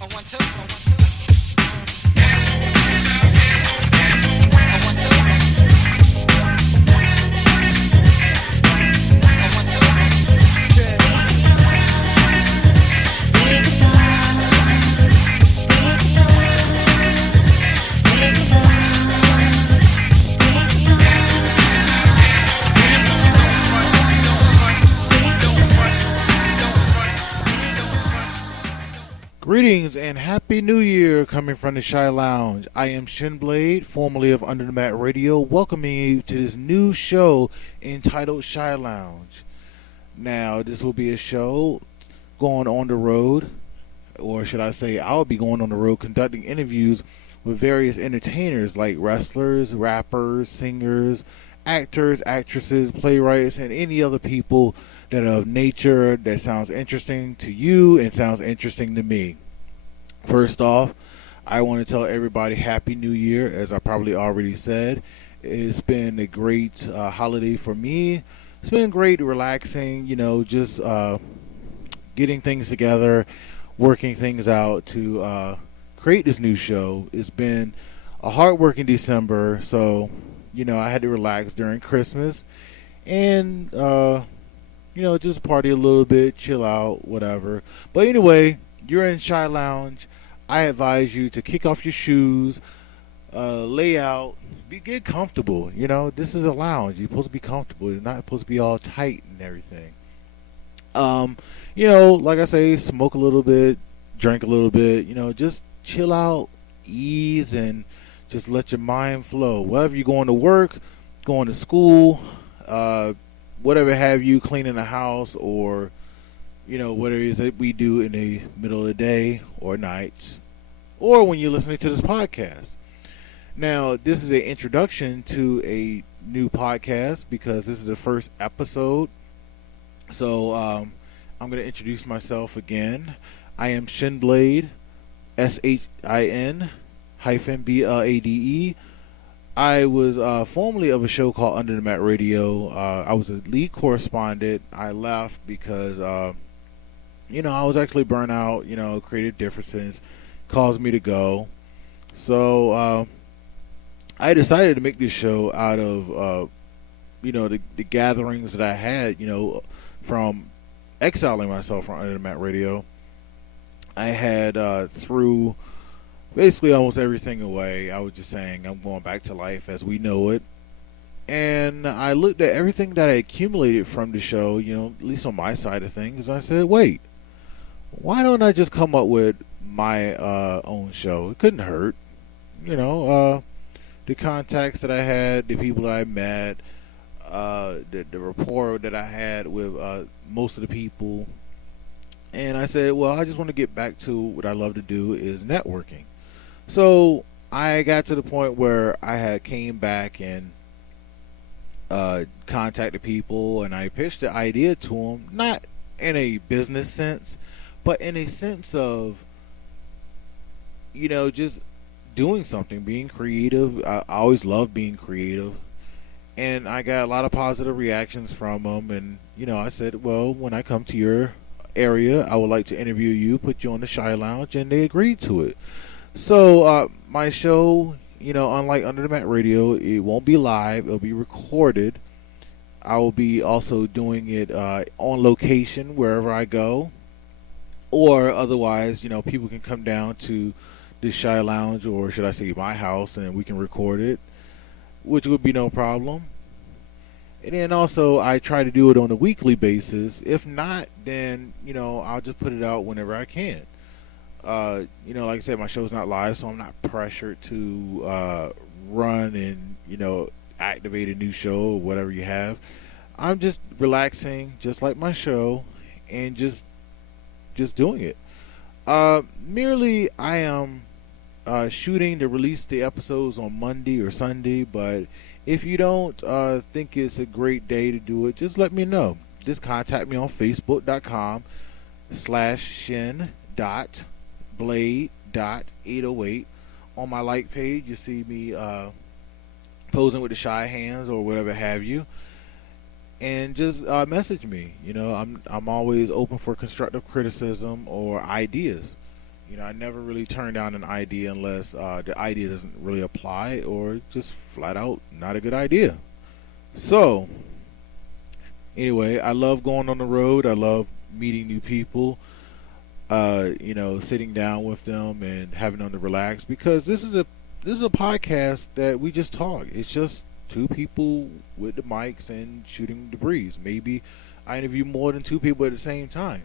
A 1 2. A 1 2. A 1 2. Greetings and Happy New Year coming from the ShiLounge. I am Shin-Blade, formerly of Under the Mat Radio, welcoming you to this new show entitled ShiLounge. Now, this will be a show going on the road, or should I say, I'll be going on the road conducting interviews with various entertainers like wrestlers, rappers, singers, actors, actresses, playwrights, and any other people that are of nature that sounds interesting to you and sounds interesting to me. First off, I want to tell everybody Happy New Year, as I probably already said. It's been a great holiday for me. It's been great relaxing, just getting things together, working things out to create this new show. It's been a hard-working December, so, I had to relax during Christmas and, just party a little bit, chill out, whatever. But anyway, you're in ShiLounge. I advise you to kick off your shoes, lay out, get comfortable. This is a lounge. You're supposed to be comfortable. You're not supposed to be all tight and everything. Like I say, smoke a little bit, drink a little bit, just chill out, ease, and just let your mind flow. Whether you're going to work, going to school, whatever have you, cleaning the house, or whatever it is that we do in the middle of the day or night, or when you're listening to this podcast. Now, this is an introduction to a new podcast because this is the first episode. So I'm going to introduce myself again. I am Shin-Blade, SHIN-BLADE. I was formerly of a show called Under the Mat Radio. I was a lead correspondent. I left because, I was actually burnt out. Creative differences caused me to go. So I decided to make this show out of, the gatherings that I had, from exiling myself from Under the Mat Radio. I had threw basically almost everything away. I was just saying I'm going back to life as we know it. And I looked at everything that I accumulated from the show, at least on my side of things, and I said, wait, why don't I just come up with my own show? It couldn't hurt. The contacts that I had, the people that I met, the rapport that I had with most of the people. And I said, well, I just want to get back to what I love to do is networking. So I got to the point where I had came back and contacted people, and I pitched the idea to them, not in a business sense, but in a sense of, just doing something, being creative. I always loved being creative. And I got a lot of positive reactions from them. And, I said, well, when I come to your area, I would like to interview you, put you on the ShiLounge, and they agreed to it. So my show, unlike Under the Mat Radio, it won't be live. It'll be recorded. I will be also doing it on location wherever I go. Or otherwise, people can come down to the ShiLounge, or should I say my house, and we can record it, which would be no problem. And then also, I try to do it on a weekly basis. If not, then, I'll just put it out whenever I can. Like I said, my show's not live, so I'm not pressured to run and, activate a new show or whatever you have. I'm just relaxing, just like my show, and just doing it. Merely, I am shooting to release the episodes on Monday or Sunday, but if you don't think it's a great day to do it, just let me know. Just contact me on facebook.com/shin.blade.808. On my like page, you see me posing with the shy hands or whatever have you. And just message me. I'm always open for constructive criticism or ideas. I never really turn down an idea unless the idea doesn't really apply or just flat out not a good idea. So, anyway, I love going on the road. I love meeting new people. Sitting down with them and having them to relax because this is a podcast that we just talk. It's just two people with the mics and shooting the breeze. Maybe I interview more than two people at the same time.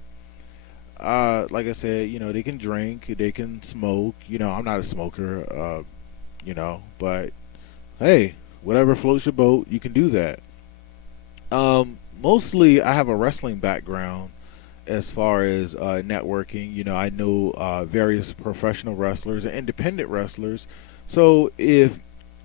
Like I said, they can drink, they can smoke. I'm not a smoker, but hey, whatever floats your boat, you can do that. Mostly, I have a wrestling background as far as networking. I know various professional wrestlers and independent wrestlers. So if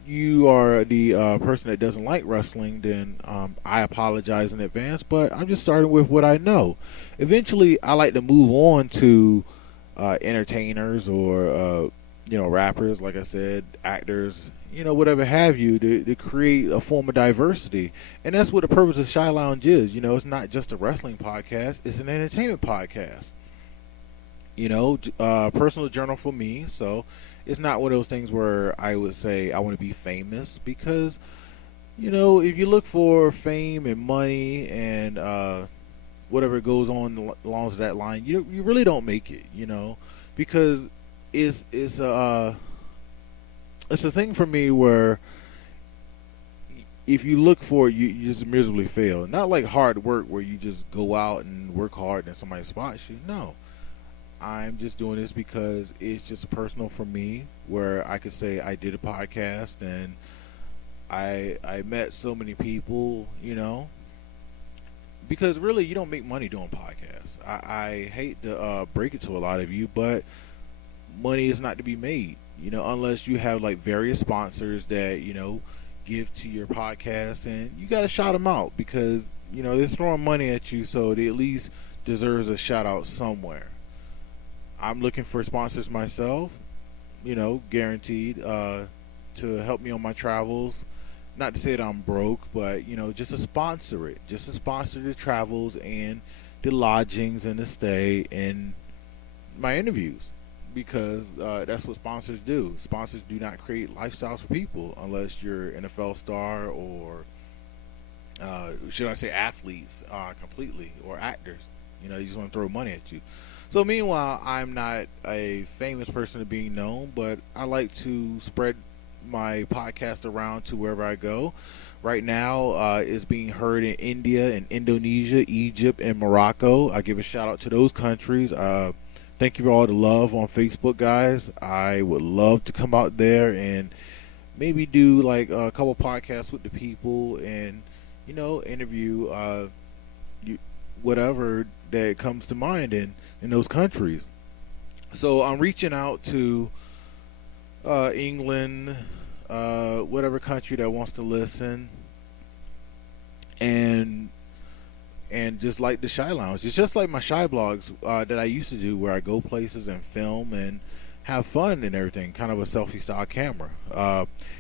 you are the person that doesn't like wrestling, then I apologize in advance. But I'm just starting with what I know. Eventually, I like to move on to entertainers or rappers, like I said, actors, whatever have you, to create a form of diversity. And that's what the purpose of ShiLounge is. It's not just a wrestling podcast; it's an entertainment podcast. Personal journal for me. So it's not one of those things where I would say I want to be famous because, if you look for fame and money and whatever goes on along that line, you really don't make it, because it's a thing for me where if you look for it, you just miserably fail. Not like hard work where you just go out and work hard and somebody spots you. No. I'm just doing this because it's just personal for me, where I could say I did a podcast and I met so many people, because really you don't make money doing podcasts. I hate to break it to a lot of you, but money is not to be made, unless you have like various sponsors that give to your podcast, and you got to shout them out because they're throwing money at you, so they at least deserves a shout out somewhere. I'm looking for sponsors myself, guaranteed to help me on my travels. Not to say that I'm broke, but just to sponsor it, just to sponsor the travels and the lodgings and the stay and my interviews, because that's what sponsors do. Sponsors do not create lifestyles for people unless you're an NFL star or should I say athletes completely, or actors. You just want to throw money at you. So meanwhile, I'm not a famous person to being known, but I like to spread my podcast around to wherever I go. Right now, it's being heard in India and Indonesia, Egypt, and Morocco. I give a shout out to those countries. Thank you for all the love on Facebook, guys. I would love to come out there and maybe do like a couple podcasts with the people and interview whatever that comes to mind in those countries. So I'm reaching out to England, whatever country that wants to listen, and just like the ShiLounge. It's just like my Shy blogs that I used to do, where I go places and film and have fun and everything, kind of a selfie style camera.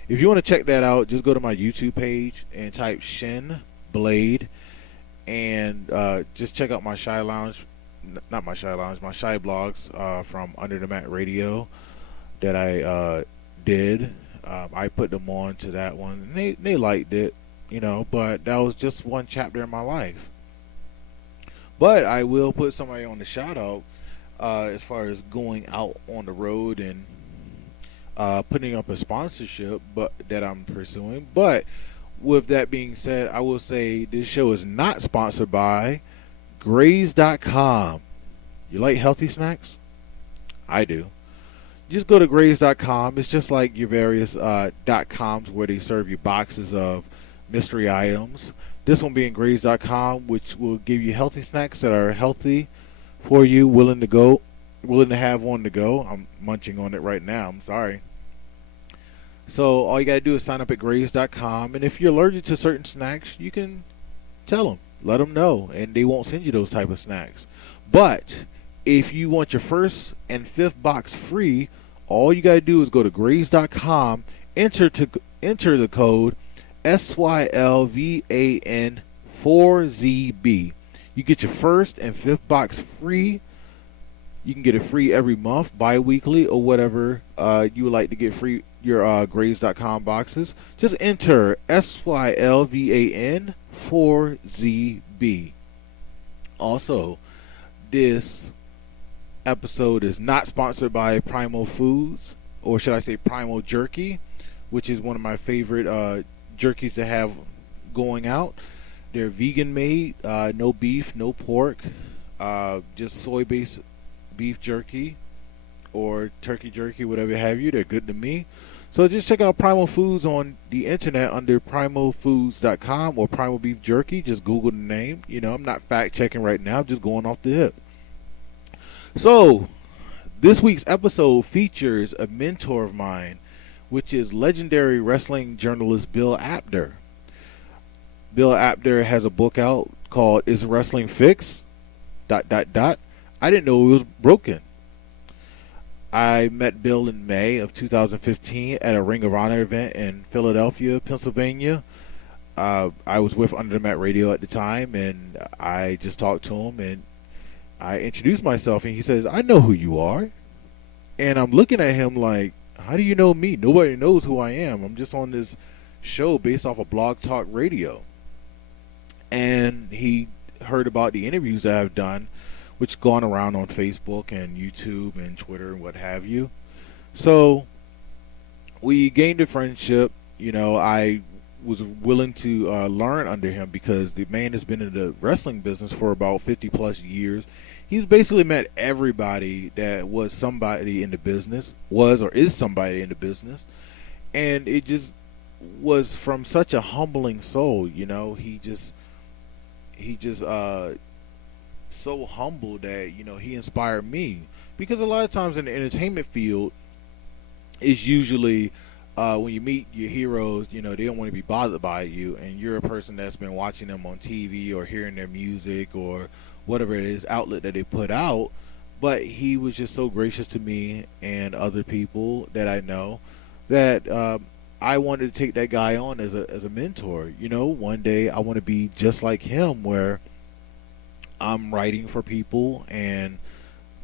If you want to check that out, just go to my YouTube page and type Shin-Blade and just check out my ShiLounge. Not my ShiLounge, my Shy blogs from Under the Mat Radio that I did. I put them on to that one. And they liked it, but that was just one chapter in my life. But I will put somebody on the shout out as far as going out on the road and putting up a sponsorship that I'm pursuing. But with that being said, I will say this show is not sponsored by Graze.com. You like healthy snacks? I do. Just go to Graze.com. It's just like your various .coms where they serve you boxes of mystery items. This one being Graze.com, which will give you healthy snacks that are healthy for you, willing to have on the go. I'm munching on it right now. I'm sorry. So all you got to do is sign up at Graze.com. And if you're allergic to certain snacks, you can tell them. Let them know, and they won't send you those type of snacks. But if you want your first and fifth box free, all you got to do is go to Graze.com, enter the code SYLVAN4ZB. You get your first and fifth box free. You can get it free every month, bi-weekly, or whatever you would like to get free your Graves.com boxes. Just enter SYLVAN4ZB. Also, this episode is not sponsored by Primal Foods, or should I say Primal Jerky, which is one of my favorite jerkies to have going out. They're vegan made, no beef, no pork, just soy-based beef jerky or turkey jerky, whatever have you. They're good to me. So just check out Primal Foods on the internet under primalfoods.com or Primal Beef Jerky. Just Google the name. You know, I'm not fact checking right now, I'm just going off the hip. So this week's episode features a mentor of mine, which is legendary wrestling journalist Bill Apter. Bill Apter has a book out called Is Wrestling Fixed? ... I didn't know it was broken. I met Bill in May of 2015 at a Ring of Honor event in Philadelphia, Pennsylvania. I was with Under the Mat Radio at the time, and I just talked to him, and I introduced myself, and he says, "I know who you are." And I'm looking at him like, how do you know me? Nobody knows who I am. I'm just on this show based off of Blog Talk Radio. And he heard about the interviews that I've done, which gone around on Facebook and YouTube and Twitter and what have you. So we gained a friendship. You know, I was willing to learn under him because the man has been in the wrestling business for about 50 plus years. He's basically met everybody that was somebody in the business, was or is somebody in the business. And it just was from such a humbling soul, you know. He just so humble that, you know, he inspired me, because a lot of times in the entertainment field is usually when you meet your heroes, you know, they don't want to be bothered by you, and you're a person that's been watching them on TV or hearing their music or whatever it is outlet that they put out. But he was just so gracious to me and other people that I know that I wanted to take that guy on as a mentor. You know, one day I want to be just like him, where I'm writing for people and,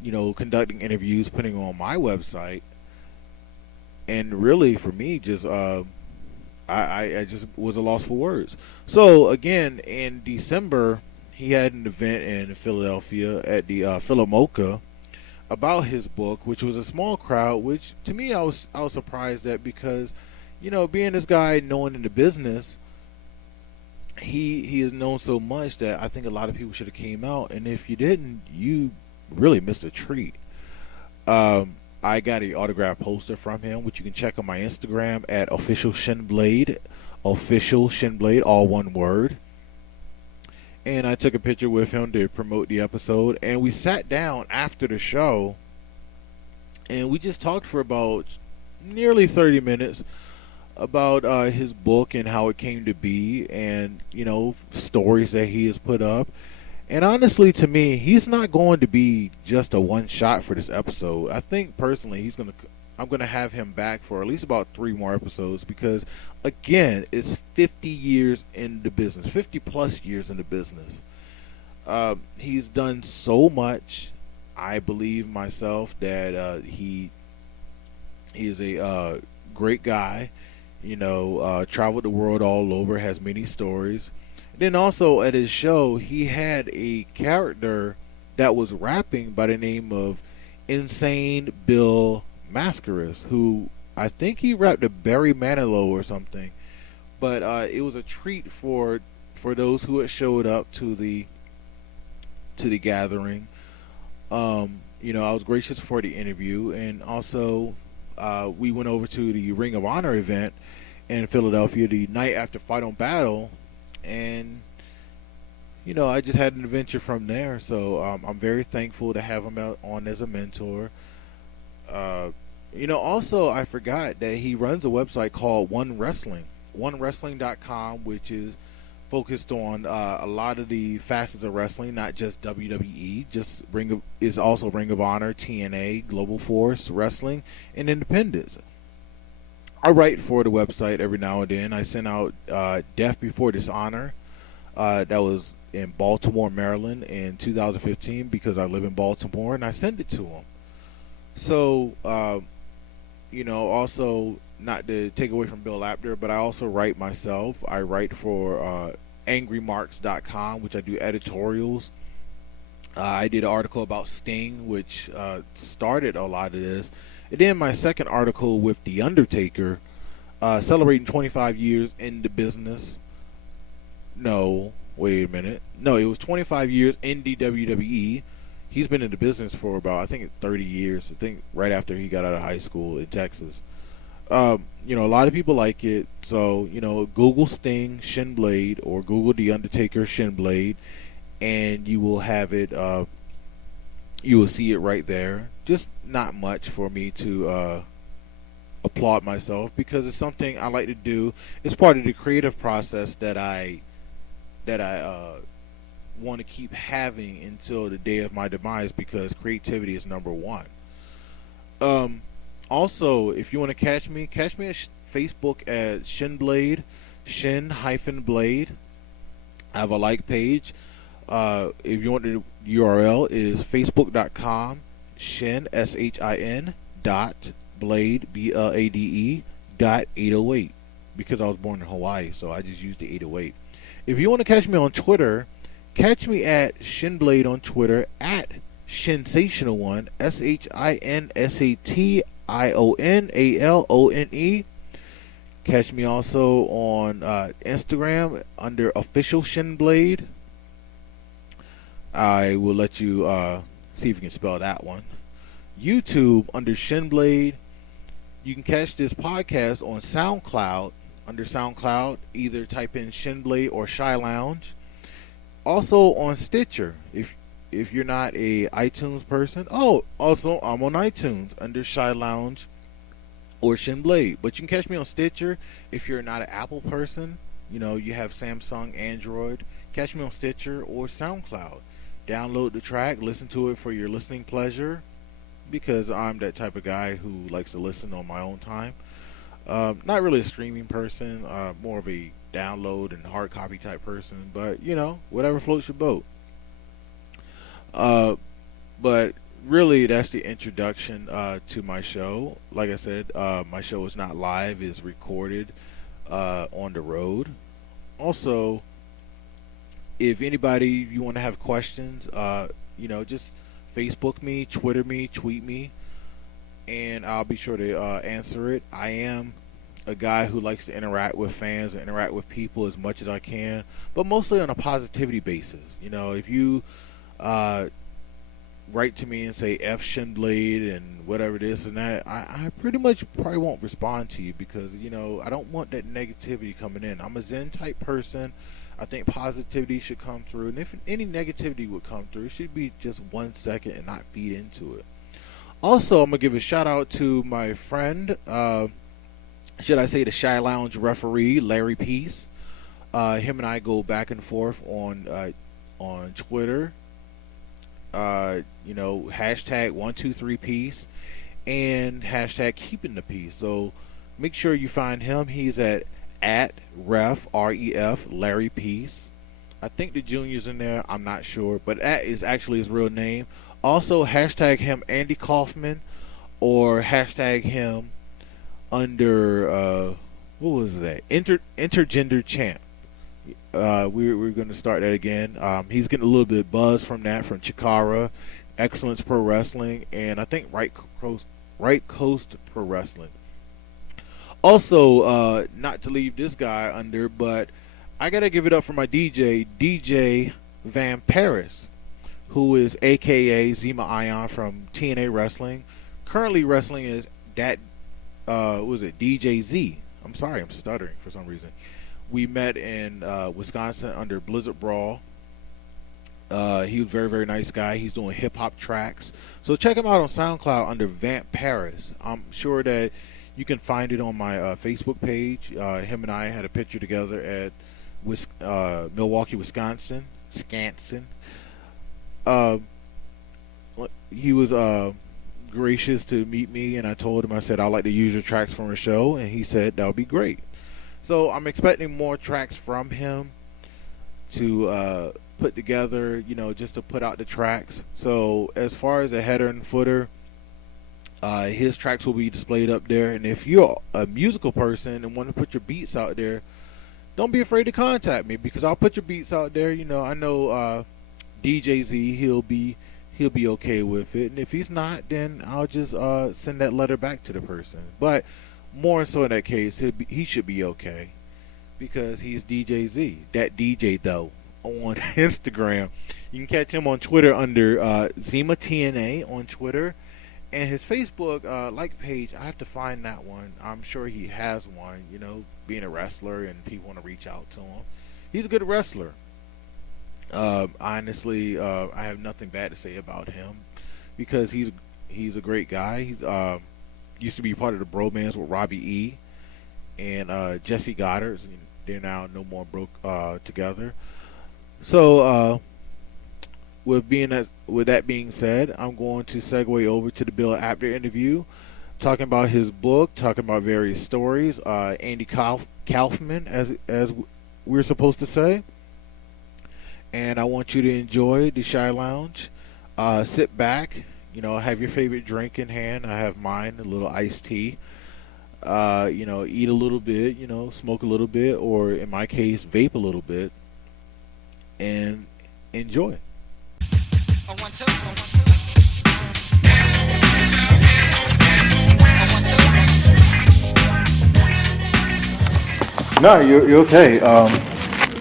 you know, conducting interviews, putting on my website. And really, for me, just I just was a loss for words. So again, in December, he had an event in Philadelphia at the PhilaMOCA about his book, which was a small crowd. Which to me, I was surprised at, because, you know, being this guy known in the business, he is known so much that I think a lot of people should have came out. And if you didn't, you really missed a treat. I got an autographed poster from him, which you can check on my Instagram at official Shin-Blade, all one word. And I took a picture with him to promote the episode, and we sat down after the show, and we just talked for about nearly 30 minutes about his book and how it came to be, and, you know, stories that he has put up. And honestly, to me, he's not going to be just a one shot for this episode. I think personally, I'm gonna have him back for at least about 3 more episodes, because again, it's 50 years in the business, 50 plus years in the business. He's done so much. I believe myself that he is a great guy. You know, traveled the world all over, has many stories. Then also at his show, he had a character that was rapping by the name of Insane Bill Mascaras, who I think he rapped a Barry Manilow or something. But it was a treat for those who had showed up to the gathering. You know, I was gracious for the interview, and also we went over to the Ring of Honor event in Philadelphia the night after Fight on Battle. And, you know, I just had an adventure from there. So I'm very thankful to have him out on as a mentor. You know, also, I forgot that he runs a website called One Wrestling, onewrestling.com, which is focused on a lot of the facets of wrestling, not just WWE, is also Ring of Honor, TNA, Global Force, Wrestling, and Independence. I write for the website every now and then. I sent out Death Before Dishonor. That was in Baltimore, Maryland in 2015 because I live in Baltimore, and I sent it to him. So, also not to take away from Bill Apter, but I also write myself. I write for angrymarks.com, which I do editorials. I did an article about Sting, which started a lot of this. And then my second article with The Undertaker, celebrating 25 years in the business. No, wait a minute. No, it was 25 years in the WWE. He's been in the business for about, I think, 30 years. I think right after he got out of high school in Texas. A lot of people like it. So, Google Sting, Shin-Blade, or Google The Undertaker, Shin-Blade, and you will have it, you will see it right there. Just not much for me to applaud myself, because it's something I like to do. It's part of the creative process that I want to keep having until the day of my demise, because creativity is number one. Also, if you want to catch me at Facebook at Shin-Blade, Shin-Blade. I have a like page. If you want the URL, is facebook.com Shin SHIN dot Blade BLADE dot 808, because I was born in Hawaii, so I just used the 808. If you want to catch me on Twitter, catch me at Shin-Blade on Twitter, at Shinsational1, SHINSATIONALONE. Catch me also on Instagram under official Shin-Blade. I will let you see if you can spell that one. YouTube under Shin-Blade. You can catch this podcast on SoundCloud. Under SoundCloud, either type in Shin-Blade or ShiLounge. Also on Stitcher, if you're not a iTunes person. Oh, also I'm on iTunes under ShiLounge or Shin-Blade. But you can catch me on Stitcher if you're not an Apple person. You have Samsung, Android. Catch me on Stitcher or SoundCloud. Download the track, listen to it for your listening pleasure, because I'm that type of guy who likes to listen on my own time. Not really a streaming person, more of a download and hard copy type person, but whatever floats your boat. But really, that's the introduction to my show. Like I said, my show is not live; it's recorded on the road. Also, if anybody, you want to have questions, just Facebook me, Twitter me, tweet me, and I'll be sure to answer it. I am a guy who likes to interact with fans and interact with people as much as I can, but mostly on a positivity basis. If you write to me and say F Shin-Blade and whatever this and that, I pretty much probably won't respond to you, because I don't want that negativity coming in. I'm a Zen type person. I think positivity should come through, and if any negativity would come through, it should be just 1 second and not feed into it. Also, I'm gonna give a shout out to my friend, should I say the ShiLounge referee, Larry Peace. Him and I go back and forth on Twitter. Hashtag 123peace and hashtag keeping the peace. So make sure you find him. He's at ref REF Larry Peace. I think the junior's in there. I'm not sure, but that is actually his real name. Also, hashtag him Andy Kaufman, or hashtag him under what was that? Intergender champ. We're going to start that again. He's getting a little bit of buzz from that, from Chikara, Excellence Pro Wrestling, and I think Right Coast Pro Wrestling. Also, not to leave this guy under, but I gotta give it up for my DJ Van Paris, who is AKA Zima Ion from TNA Wrestling. Currently wrestling is that DJ Z. I'm sorry, I'm stuttering for some reason. We met in Wisconsin under Blizzard Brawl. He was a very, very nice guy. He's doing hip-hop tracks. So check him out on SoundCloud under Vamp Paris. I'm sure that you can find it on my Facebook page. Him and I had a picture together at Milwaukee, Wisconsin. He was gracious to meet me, and I told him, I said, I'd like to use your tracks from the show, and he said that would be great. So I'm expecting more tracks from him to put together, just to put out the tracks. So as far as the header and footer, his tracks will be displayed up there. And if you're a musical person and want to put your beats out there, don't be afraid to contact me, because I'll put your beats out there. I know DJ Z, he'll be okay with it, and if he's not, then I'll just send that letter back to the person. But more so in that case, he should be okay, because he's DJ Z, that DJ though, on Instagram. You can catch him on Twitter under Zima TNA on Twitter, and his Facebook page. I have to find that one. I'm sure he has one. Being a wrestler and people want to reach out to him. He's a good wrestler. Honestly, I have nothing bad to say about him, because he's a great guy. He's used to be part of the bromance with Robbie E. and Jesse Goddard. They're now no more together. So with that being said, I'm going to segue over to the Bill Apter interview, talking about his book, talking about various stories. Andy Kaufman, as we're supposed to say. And I want you to enjoy the ShiLounge. Sit back, have your favorite drink in hand. I have mine, a little iced tea. Eat a little bit, smoke a little bit, or in my case, vape a little bit, and enjoy. No, you're okay.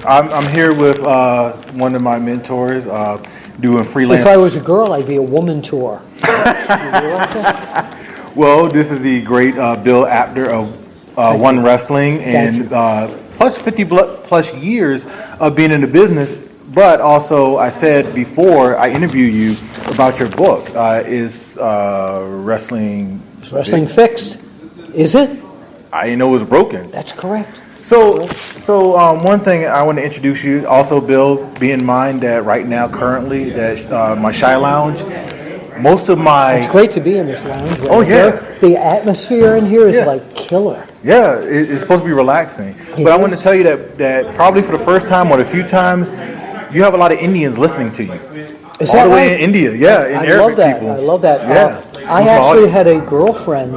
I'm here with one of my mentors doing freelance. If I was a girl, I'd be a woman tour. Well, this is the great Bill Apter of One Wrestling, and plus 50 plus years of being in the business. But also, I said before I interview you about your book, is Wrestling... Is Wrestling fixed? Is it? I didn't know it was broken. That's correct. So one thing I want to introduce you, also, Bill, be in mind that right now, currently, that my ShiLounge, most of my... It's great to be in this lounge. Right? Oh, yeah. The atmosphere in here is like killer. Yeah, it's supposed to be relaxing. But I want to tell you that probably for the first time or a few times, you have a lot of Indians listening to you. Is all that the way right? in India, yeah, in I Arabic love that. people. I love that. Yeah. I actually had a girlfriend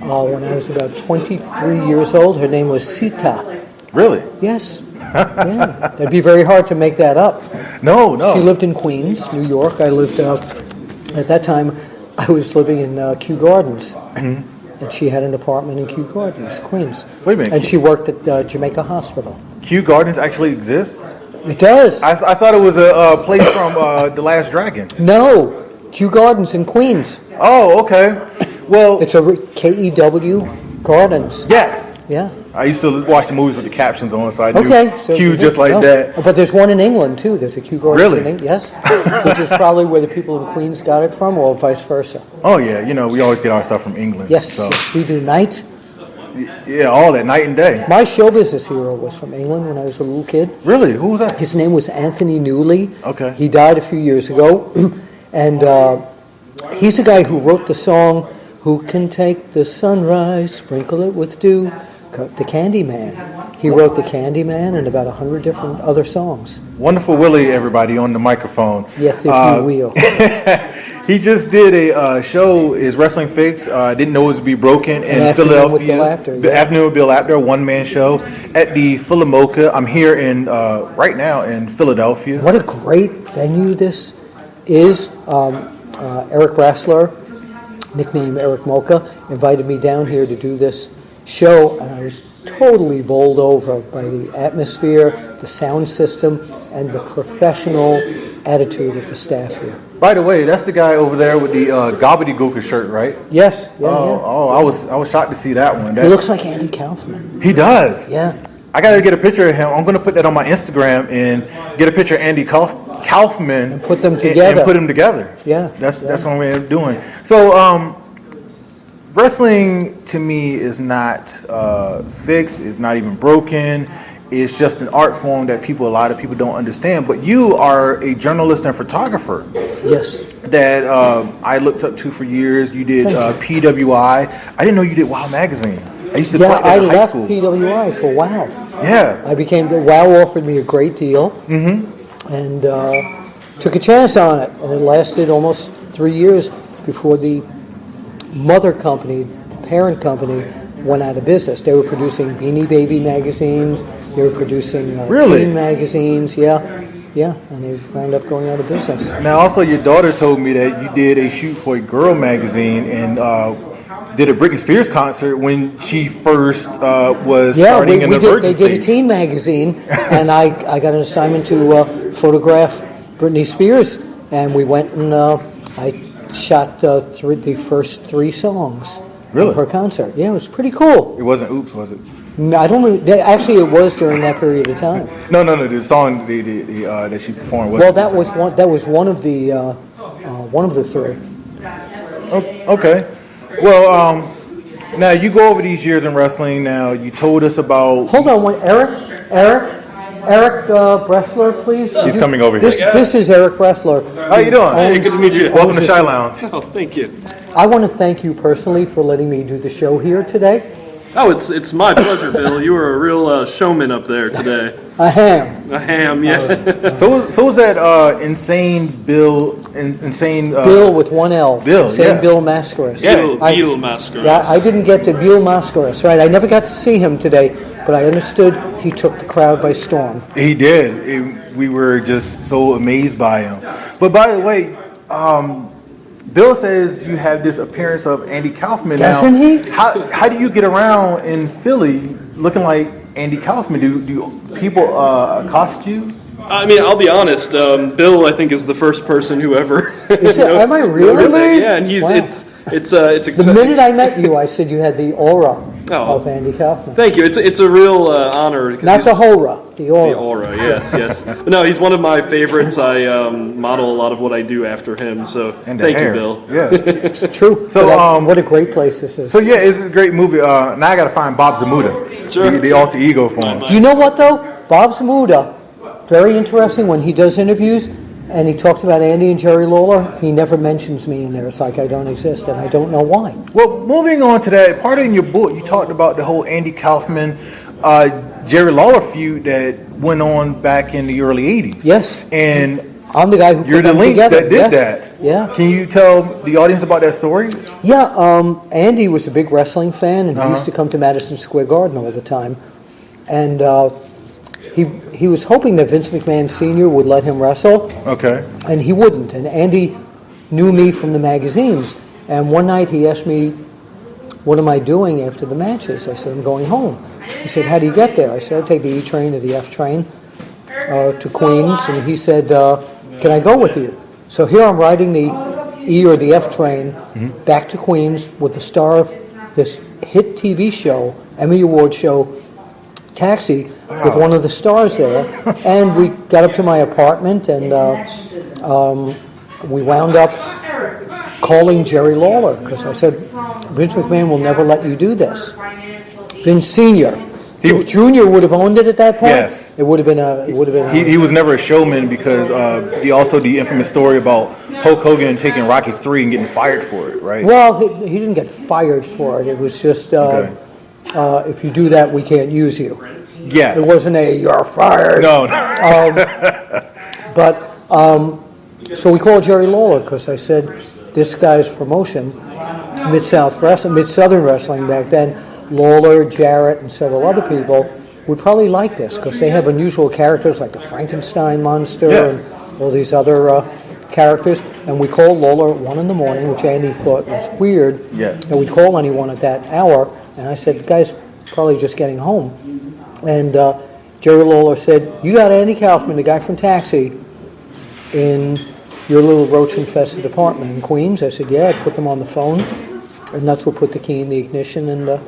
when I was about 23 years old. Her name was Sita. Really? Yes. Yeah. It'd be very hard to make that up. No. She lived in Queens, New York. I lived at that time. I was living in Kew Gardens, and she had an apartment in Kew Gardens, Queens. Wait a minute. And she worked at Jamaica Hospital. Kew Gardens actually exists? It does. I thought it was a place from The Last Dragon. No, Kew Gardens in Queens. Oh, okay. Well, It's a KEW Gardens. yes. Yeah. I used to watch the movies with the captions on, so I do So Kew just like that. But there's one in England too. There's a Kew Gardens Really? in England. Yes. Which is probably where the people in Queens got it from, or vice versa. Oh, yeah. We always get our stuff from England. Yes. So. Yes, we do. Night. Yeah, all that, night and day. My Showbiz Hero was from England when I was a little kid. Really? Who was that? His name was Anthony Newley. Okay. He died a few years ago. And he's the guy who wrote the song, "Who Can Take the Sunrise, Sprinkle It with Dew," the Candyman. He wrote the Candyman and about 100 different other songs. Wonderful Willie, everybody, on the microphone. Yes, if you will. He just did a show, is Wrestling Fix. Didn't know it would be broken in Philadelphia. With Bill Apter, yeah. Afternoon with Bill Apter, one-man show at the PhilaMOCA. I'm here in right now in Philadelphia. What a great venue this is. Eric Rassler, nicknamed Eric Mocha, invited me down here to do this show, and I was totally bowled over by the atmosphere, the sound system, and the professional attitude of the staff here. By the way, that's the guy over there with the gobbledygooker shirt, right? Yes. Yeah, I was shocked to see that one. He looks like Andy Kaufman. He does. Yeah. I got to get a picture of him. I'm going to put that on my Instagram and get a picture of Andy Kaufman And put them together. And put them together. Yeah. That's what we're doing. So, wrestling to me is not fixed. It's not even broken. It's just an art form that a lot of people don't understand. But you are a journalist and photographer. Yes. That I looked up to for years. You did PWI. I didn't know you did WOW Magazine. I used to play that in high left school. PWI for WOW. Yeah. WOW offered me a great deal. and took a chance on it. And it lasted almost 3 years before the mother company, the parent company, went out of business. They were producing Beanie Baby magazines. They were producing teen magazines. Yeah, and they wound up going out of business. Now, also, your daughter told me that you did a shoot for a girl magazine and did a Britney Spears concert when she first was starting in the Virgin they did a teen magazine, and I got an assignment to photograph Britney Spears, and we went and I shot the first 3 songs of her concert. Yeah, it was pretty cool. It wasn't Oops, was it? I don't know. Actually, it was during that period of time. No. The song that she performed. Well, that was one of the 3. Oh, okay. Well, now you go over these years in wrestling. Now you told us about. Hold on, Eric Bressler, please. He's coming over here. This is Eric Bressler. How you doing? Hey, good to meet you. Welcome to ShiLounge. Oh, thank you. I want to thank you personally for letting me do the show here today. Oh, it's my pleasure, Bill. You were a real showman up there today. A ham. A ham, yeah. So was that insane Bill? Bill with 1 L. Bill, Insane yeah. Bill Mascaras. Bill Mascaras. Yeah, I didn't get to Bill Mascaras, right? I never got to see him today, but I understood he took the crowd by storm. He did. We were just so amazed by him. But by the way, Bill says you have this appearance of Andy Kaufman now. Doesn't he? How do you get around in Philly looking like Andy Kaufman? Do people accost you? I mean, I'll be honest. Bill, I think, is the first person who ever. Am I really? Yeah, and he's Wow. it's The minute I met you, I said you had the aura of Andy Kaufman. Thank you. It's a real honor. Not the hora, the aura. The aura, yes. But no, he's one of my favorites. I model a lot of what I do after him. So And the thank hair. you, Bill. Yeah. True. So, what a great place this is. So yeah, it's a great movie. Now I got to find Bob Zamuda, Sure. the alter ego for him. Do you know what though? Bob Zamuda, very interesting when he does interviews and he talks about Andy and Jerry Lawler, he never mentions me in there. It's like I don't exist, and I don't know why. Well, moving on to that, part in your book, you talked about the whole Andy Kaufman, Jerry Lawler feud that went on back in the early 80s. Yes. And I'm the guy who you're put the them link together. that did that. Yeah. Can you tell the audience about that story? Yeah, Andy was a big wrestling fan, and he used to come to Madison Square Garden all the time. And he was hoping that Vince McMahon Sr. would let him wrestle, Okay. and he wouldn't. And Andy knew me from the magazines. And one night he asked me, what am I doing after the matches? I said, I'm going home. He said, how do you get there? I said, I take the E train or the F train to Queens. And he said, can I go with you? So here I'm riding the E or the F train back to Queens with the star of this hit TV show, Emmy Award show, Taxi, with one of the stars there. And we got up to my apartment, and we wound up calling Jerry Lawler, because I said, Vince McMahon will never let you do this. Vince Sr. If Junior would have owned it at that point, Yes. it would have been a... He was never a showman because he also the infamous story about Hulk Hogan taking Rocky III and getting fired for it, right? Well, he didn't get fired for it. It was just, if you do that, we can't use you. Yeah. It wasn't a, you're fired. No. So we called Jerry Lawler, because I said, this guy's promotion, Mid-Southern Wrestling back then, Lawler, Jarrett, and several other people would probably like this, because they have unusual characters like the Frankenstein monster and all these other characters. And we called Lawler at 1 a.m, which Andy thought was weird. Yeah. And we'd call anyone at that hour. And I said, the guy's probably just getting home. And Jerry Lawler said, you got Andy Kaufman, the guy from Taxi, in your little roach-infested apartment in Queens? I said, yeah. I put them on the phone. And that's what put the key in the ignition and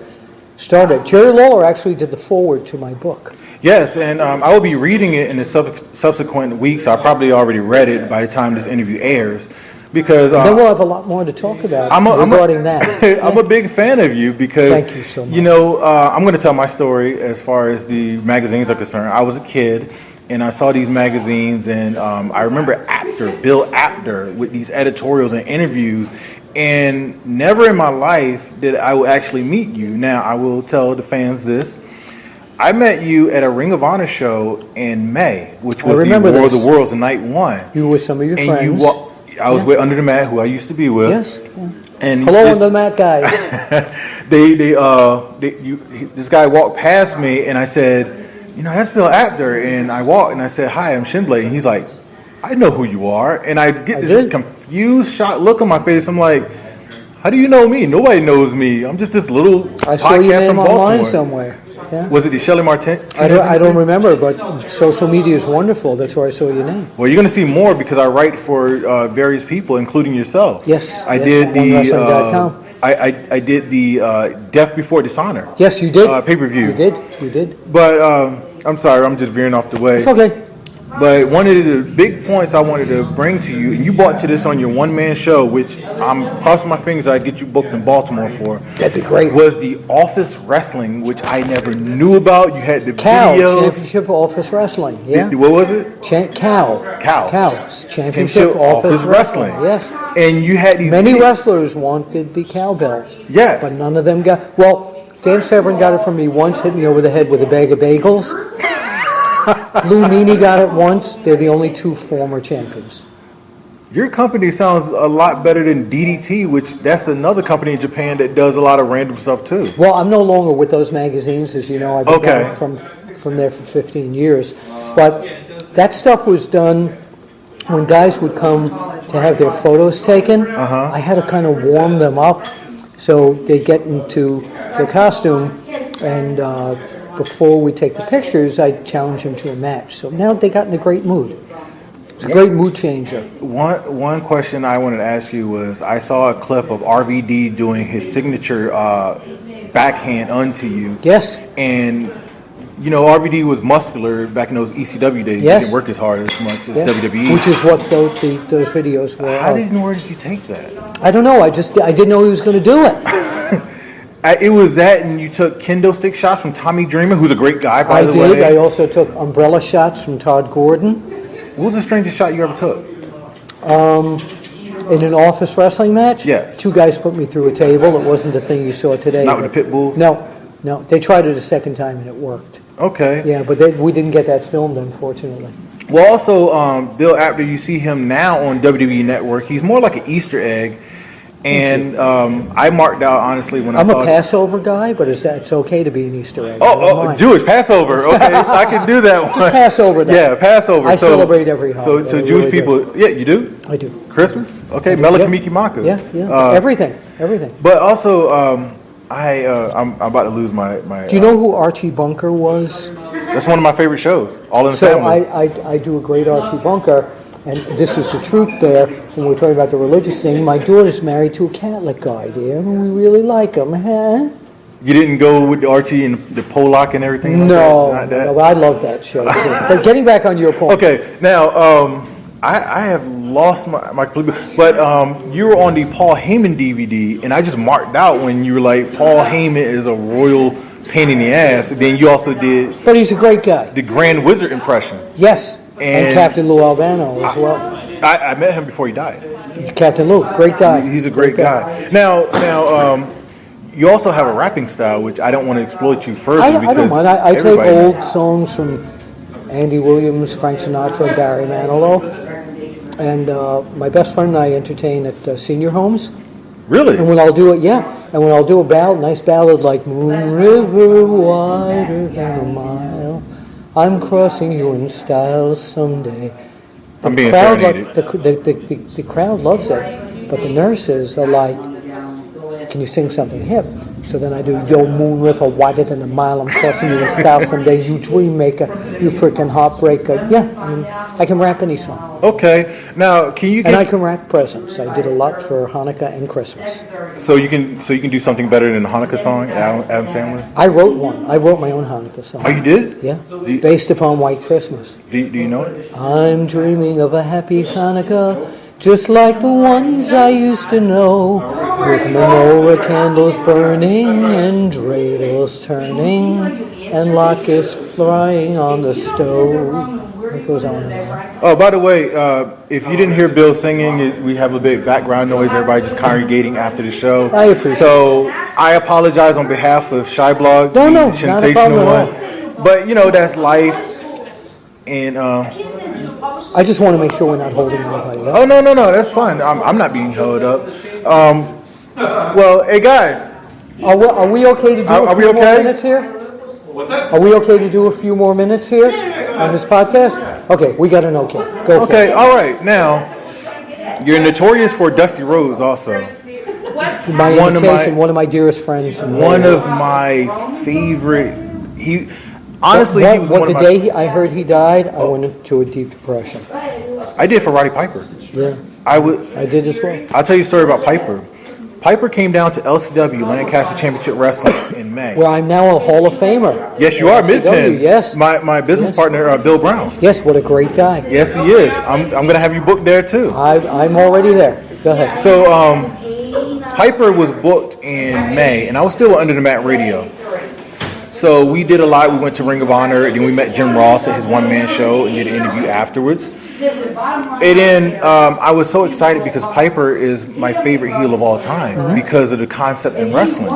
started. Jerry Lawler actually did the foreword to my book. Yes, and I will be reading it in the subsequent weeks. I probably already read it by the time this interview airs, because Then we'll have a lot more to talk about regarding that. I'm a big fan of you because Thank you so much. You know, I'm going to tell my story as far as the magazines are concerned. I was a kid, and I saw these magazines, and I remember Bill Apter, with these editorials and interviews. And never in my life did I actually meet you. Now, I will tell the fans this. I met you at a Ring of Honor show in May, which was the remember War of this. the Worlds in night 1. You were with some of your And friends. I was with Under the Mat, who I used to be with. Yes. Yeah. And Hello, Under the Mat guys. this guy walked past me, and I said, that's Bill Apter. And I walked, and I said, hi, I'm Shin-Blade. And he's like, I know who you are. And I get this confused, shocked look on my face. I'm like, how do you know me? Nobody knows me. I'm just this little I saw podcast your name from online Baltimore. somewhere. Yeah. Was it the Shelley Martin? I don't remember, but social media is wonderful. That's where I saw your name. Well, you're going to see more because I write for various people, including yourself. Yes. I did the OneWrestling.com. I did the Death Before Dishonor. Yes, you did. Pay-per-view. You did. But I'm sorry, I'm just veering off the way. It's okay. But one of the big points I wanted to bring to you, and you brought to this on your one-man show, which I'm crossing my fingers I get you booked in Baltimore for. That'd be great. Was the Office Wrestling, which I never knew about. You had the Cow, videos. Championship Office Wrestling. Yeah. What was it? Cow. Championship Office Wrestling. Yes. And you had these Many wrestlers wanted the cow belt. Yes. But none of them got. Well, Dan Severn got it from me once, hit me over the head with a bag of bagels. Lou Meany got it once. They're the only 2 former champions. Your company sounds a lot better than DDT, which that's another company in Japan that does a lot of random stuff too. Well, I'm no longer with those magazines, as you know. I've been gone from there for 15 years. But that stuff was done when guys would come to have their photos taken. I had to kind of warm them up so they get into the costume, and before we take the pictures, I challenge them to a match. So now they got in a great mood. It's a great mood changer. One question I wanted to ask you was, I saw a clip of RVD doing his signature backhand onto you. Yes. And RVD was muscular back in those ECW days. Yes. He didn't work as hard as much as Yeah. WWE. Which is what those videos were. Where did you take that? I don't know. I didn't know he was going to do it. It was that, and you took kendo stick shots from Tommy Dreamer, who's a great guy, by the way. I did. I also took umbrella shots from Todd Gordon. What was the strangest shot you ever took? In an office wrestling match? Yes. 2 guys put me through a table. It wasn't the thing you saw today. Not with the pit bulls? No. They tried it a second time and it worked. Okay. Yeah, but we didn't get that filmed, unfortunately. Well, also, Bill Apter, you see him now on WWE Network. He's more like an Easter egg. And I marked out, honestly, when I saw... I'm a Passover guy, but it's okay to be an Easter egg. Jewish Passover. Okay, I can do that one. Just Passover Day. Yeah, Passover. I celebrate every holiday. So Jewish people... Yeah, you do? I do. Christmas? Okay, Melikamiki-Maka. Yeah. Everything. But also, I'm about to lose my... Do you know who Archie Bunker was? That's one of my favorite shows, All in the Family. I do a great Archie Bunker, and this is the truth there, when we're talking about the religious thing. My daughter's married to a Catholic guy, dear, and we really like him, huh? You didn't go with Archie and the Pollock and everything? No, but I love that show, too. But getting back on your point. Okay, now, I have lost my clue, but you were on the Paul Heyman DVD, and I just marked out when you were like, Paul Heyman is a royal pain in the ass. And then you also did... But he's a great guy. The Grand Wizard impression. Yes, and Captain Lou Albano as well. I met him before he died. Captain Lou, great guy. He's a great guy. Now, you also have a rapping style, which I don't want to exploit you further. I don't mind. I take old songs from Andy Williams, Frank Sinatra, Barry Manilow. And my best friend and I entertain at senior homes. Really? And when I'll do it, and when I'll do a nice ballad like Moon River wider than a mile, I'm crossing you in style someday. I'm being serenaded. The crowd loves it, but the nurses are like, can you sing something hip? So then I do, yo, Moon River wider than a mile, I'm crossing you in style someday, you dream maker, you freaking heartbreaker. Yeah, I can rap any song. Okay, now can you? And I can rap presents. I did a lot for Hanukkah and Christmas. So you can do something better than the Hanukkah song, Adam Sandler? I wrote one. I wrote my own Hanukkah song. Oh, you did? Yeah, based upon White Christmas. Do you know it? I'm dreaming of a happy Hanukkah, just like the ones I used to know, with menorah candles burning and dreidels turning and latkes frying on the stove. It goes on and on. Oh, by the way, if you didn't hear Bill singing, we have a big background noise. Everybody just congregating after the show. I appreciate it. So I apologize on behalf of ShiBlog, No, the not a problem sensational at one. all. But that's life. And I just want to make sure we're not holding anybody up. oh no, that's fine. I'm not being held up. Well, hey guys, Are we okay to do Are a we few more okay? minutes here? What's that? Are we okay to do a few more minutes here on this podcast? Okay, we got an okay. Go for okay, it. all right. Now, you're notorious for Dusty Rhodes, also. My one of invitation, my- one of my dearest friends. One of my favorite. He honestly, he was What one the of my. day I heard he died, I went into a deep depression. I did for Roddy Piper. Yeah, I would. I did as well. I'll tell you a story about Piper. Piper came down to LCW, Lancaster Championship Wrestling, in May. Where I'm now a Hall of Famer. Yes, you are, LCW, Midpen. yes. My business Yes. partner, Bill Brown. Yes, what a great guy. Yes, he is. I'm going to have you booked there, too. I'm already there. Go ahead. So, Piper was booked in May, and I was still under the mat radio. So we did a lot. We went to Ring of Honor, and then we met Jim Ross at his one-man show and did an interview afterwards. And then I was so excited because Piper is my favorite heel of all time because of the concept in wrestling.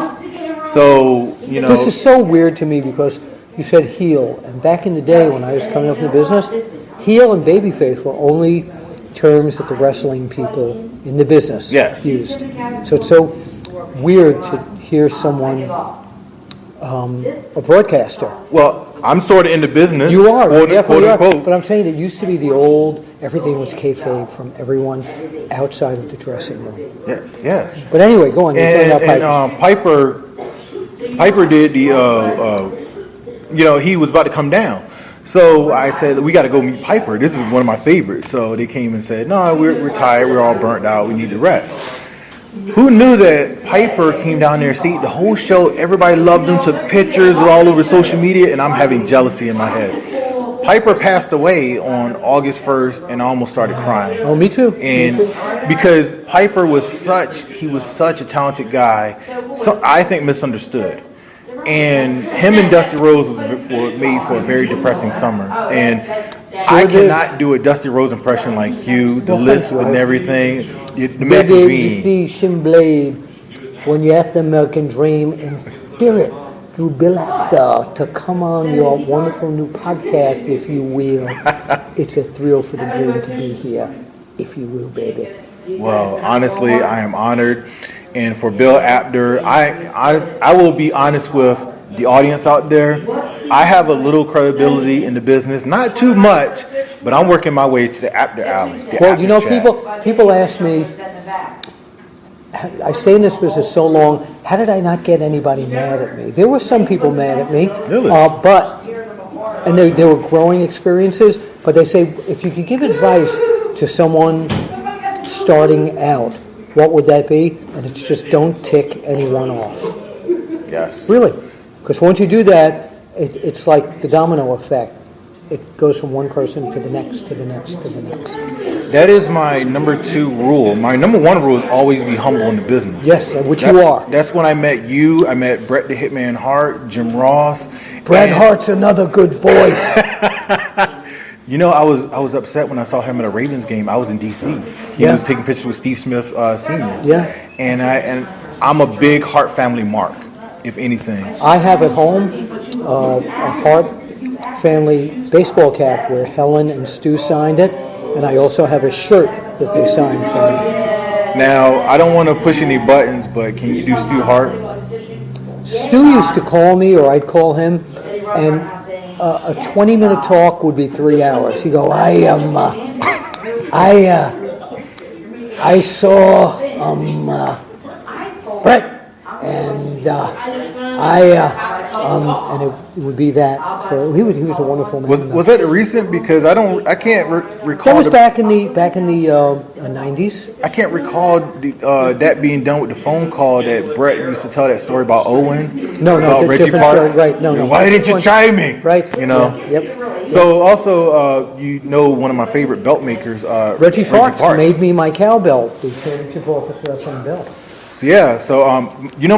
So, This is so weird to me because you said heel, and back in the day when I was coming up in the business, heel and babyface were only terms that the wrestling people in the business Yes. used. So it's so weird to hear someone, a broadcaster. well, I'm sort of in the business. You are, quote, you definitely quote, are. unquote. But I'm saying it used to be the old, everything was kayfabe from everyone outside of the dressing room. Yeah, yes. But anyway, go on. You're talking about And Piper. Piper did the, he was about to come down. So I said, we got to go meet Piper. This is one of my favorites. So they came and said, no, we're tired. We're all burnt out. We need to rest. Who knew that Piper came down there, stayed the whole show. Everybody loved him, took pictures, were all over social media, and I'm having jealousy in my head. Piper passed away on August 1st, and I almost started crying. Oh, me too. And because Piper was such a talented guy, so I think misunderstood. And him and Dusty Rhodes were made for a very depressing summer. And I did. cannot do a Dusty Rhodes impression like you, the Well, thank lisp you. and everything. The man Maybe was you mean. see Shin-Blade when you have the American Dream in spirit through Bill Apter to come on your wonderful new podcast, if you will. It's a thrill for the dream to be here, if you will, baby. Well, honestly, I am honored. And for Bill Apter, I will be honest with the audience out there. I have a little credibility in the business, not too much, but I'm working my way to the Apter alley. the Well, Apter chat. people ask me, I stay in this business so long, how did I not get anybody mad at me? There were some people mad at me, Really? and they were growing experiences, but they say, if you could give advice to someone starting out, what would that be? And it's just don't tick anyone off. Yes. Really. Because once you do that, it's like the domino effect. It goes from one person to the next, to the next, to the next. That is my number 2 rule. My number 1 rule is always be humble in the business. Yes, which you are. That's when I met you. I met Bret the Hitman Hart, Jim Ross. Bret and- Hart's another good voice. I was upset when I saw him at a Ravens game. I was in D.C. He Yeah. was taking pictures with Steve Smith Sr. Yeah. And I'm a big Hart family mark, if anything. I have at home a Hart family baseball cap where Helen and Stu signed it, and I also have a shirt that they signed for me. Now, I don't want to push any buttons, but can you do Stu Hart? Stu used to call me, or I'd call him, and a 20-minute talk would be 3 hours. He'd go, I saw Brett, and and it would be that. For, he was a wonderful man. Was that recent? Because I can't recall. That was back in the 90s. I can't recall that being done with the phone call that Brett used to tell that story about Owen. No, about Reggie different Parks. story, right? No. Why didn't you try me? Right. You know. Yeah, yep. So also, one of my favorite belt makers, Reggie Parks made me my cowbell, the championship office wrestling belt. So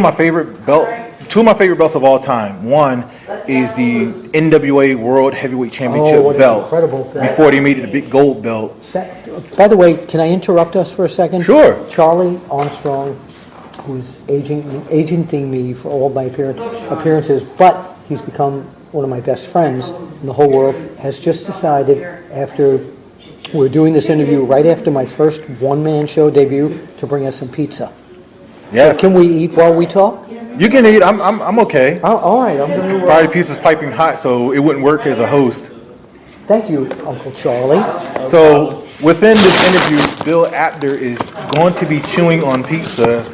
my favorite belt. 2 of my favorite belts of all time. One is the NWA World Heavyweight Championship what an belt. incredible belt. Before they made it the big gold belt. By the way, can I interrupt us for a second? Sure. Charlie Armstrong, who's agenting me for all my appearances, but he's become one of my best friends in the whole world, has just decided after we're doing this interview right after my first one-man show debut to bring us some pizza. Yes. So can we eat while we talk? You can eat. I'm okay. All right. I'm going to. Probably the pizza's piping hot, so it wouldn't work as a host. Thank you, Uncle Charlie. So within this interview, Bill Apter is going to be chewing on pizza.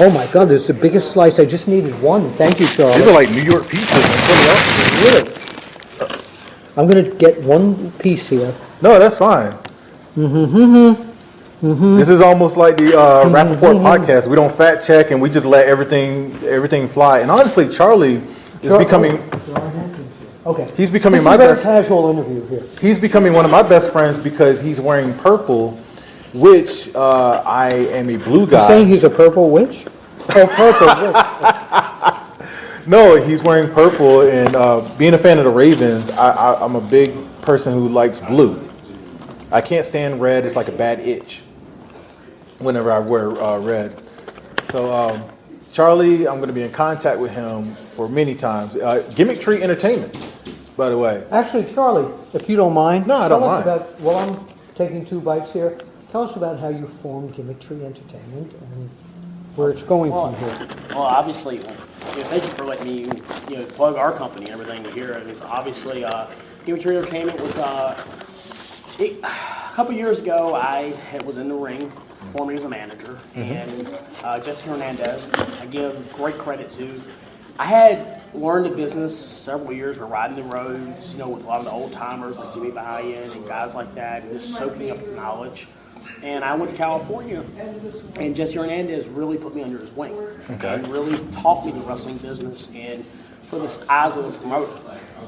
Oh my God! This is the biggest slice. I just needed one. Thank you, Charlie. These are like New York pizzas in Philadelphia. Really? I'm going to get one piece here. No, that's fine. This is almost like the Rappaport podcast. We don't fact check and we just let everything fly. And honestly, Charlie is becoming. Okay. He's becoming this my is a very best. casual interview here. He's becoming one of my best friends because he's wearing purple, which I am a blue guy. You're saying he's a purple witch? Oh, purple witch. No, he's wearing purple, and being a fan of the Ravens, I'm a big person who likes blue. I can't stand red. It's like a bad itch whenever I wear red. So Charlie, I'm going to be in contact with him for many times. Gimmick Tree Entertainment, by the way. Actually, Charlie, if you don't mind. No, I don't mind. While I'm taking 2 bites here, tell us about how you formed Gimmick Tree Entertainment and where it's going from here. Well, obviously, thank you for letting me, plug our company and everything here. And obviously, Gimmick Tree Entertainment was a couple years ago. I was in the ring, performing as a manager, and Jesse Hernandez, I give great credit to. I had learned the business several years. We're riding the roads, with a lot of the old timers like Jimmy Valiant and guys like that, and just soaking up knowledge. And I went to California, and Jesse Hernandez really put me under his wing, and really taught me the wrestling business and for the eyes of the promoter.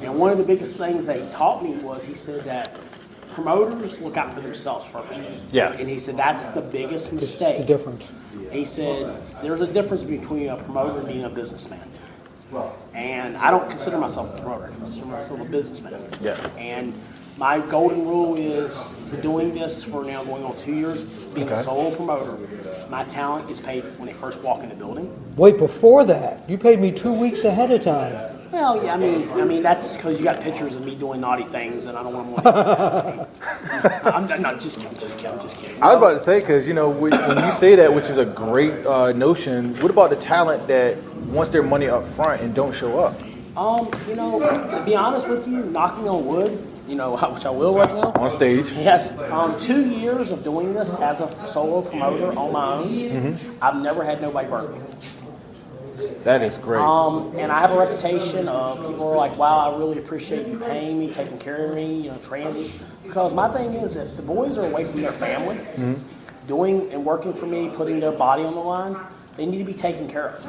And one of the biggest things that he taught me was he said that promoters look out for themselves first. Yes. And he said that's the biggest mistake. The difference. He said there's a difference between a promoter and being a businessman. And I don't consider myself a promoter. I consider myself a businessman. Yeah. And my golden rule is for doing this for now going on 2 years, being a solo promoter, my talent is paid when they first walk in the building. Wait, before that, you paid me 2 weeks ahead of time. Well, yeah, I mean that's because you got pictures of me doing naughty things, and I don't want to. I'm not just kidding. I was about to say, because, when you say that, which is a great notion, what about the talent that wants their money up front and don't show up? To be honest with you, knocking on wood, which I will right now. On stage. Yes. 2 years of doing this as a solo promoter on my own, I've never had nobody burn me. That is great. And I have a reputation of people are like, wow, I really appreciate you paying me, taking care of me, transits. Because my thing is, if the boys are away from their family, doing and working for me, putting their body on the line, they need to be taken care of.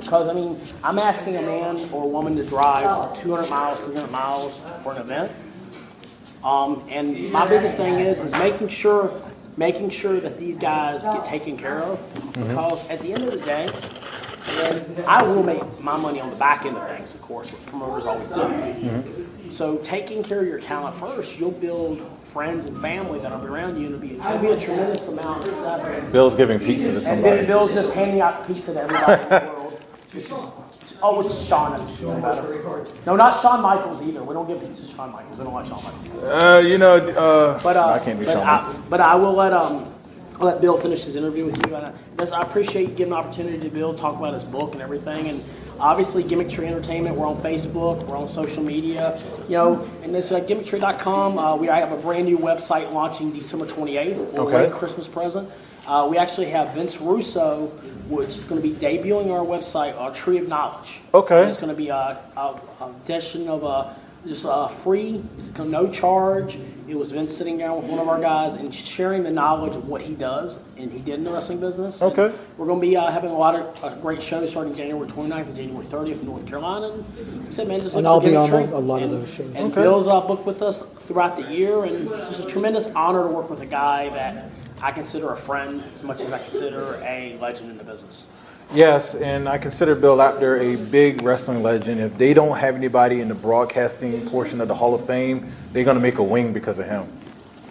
Because, I'm asking a man or a woman to drive 200 miles, 300 miles for an event. And my biggest thing is making sure that these guys get taken care of. Because at the end of the day, I will make my money on the back end of things, of course. Promoters always do. So taking care of your talent first, you'll build friends and family that'll be around you, and it'll be a tremendous amount of stuff. Bill's giving pizza to And somebody. then Bill's just handing out pizza to everybody in the world. Which is Shawn. No, not Shawn Michaels either. We don't give pizza to Shawn Michaels. We don't like Shawn Michaels. I can't be Shawn Michaels. But I will let Bill finish his interview with you. And I appreciate you giving the opportunity to Bill talk about his book and everything. And obviously, Gimmick Tree Entertainment. We're on Facebook. We're on social media. And it's gimmicktree.com. I have a brand new website launching December 28th. We're a great Christmas present. We actually have Vince Russo, which is going to be debuting our website, our Tree of Knowledge. Okay. And it's going to be a edition of just free. It's no charge. It was Vince sitting down with one of our guys and sharing the knowledge of what he does and he did in the wrestling business. Okay. And we're going to be having a lot of great shows starting January 29th and January 30th in North Carolina. And I said, man, just look And I'll for be Gimmick on Tree. a lot of those shows. And Bill's booked with us throughout the year, and it's just a tremendous honor to work with a guy that I consider a friend as much as I consider a legend in the business. Yes, and I consider Bill Apter a big wrestling legend. If they don't have anybody in the broadcasting portion of the Hall of Fame, they're going to make a wing because of him.